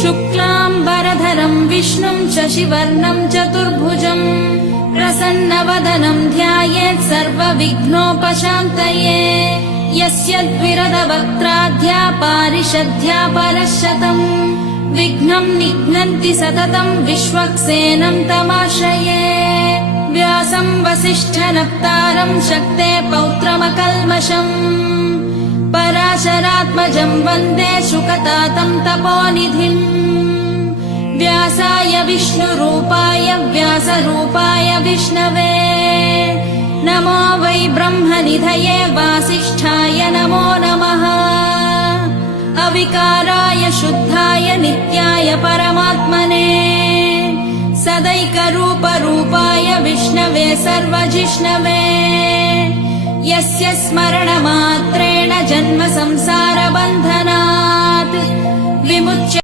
शुक्लाम्बरधरं विष्णुं शशिवर्णं चतुर्भुजं प्रसन्नवदनं ध्यायेत् सर्वविघ्नोपशान्तये यस्य द्विरदवक्त्राद्या पारिषद्या परशतम् विघ्नं निघ्नन्ति सततं विश्वक्सेनं तमाश्रये व्यासं वसिष्ठनप्तारं शक्ते पौत्रमकल्मषम् पराशरात्मजं वन्दे शुकतातं तपोनिधिम् व्यासाय विष्णुरूपाय व्यासरूपाय विष्णवे नमो वै ब्रह्मनिधये वासिष्ठाय नमो नमः अविकाराय शुद्धाय नित्याय परमात्मने सदैकरूपरूपाय विष्णवे सर्वजिष्णवे यस्य स्मरणमात्रेण जन्म संसारबन्धनात् विमुच्य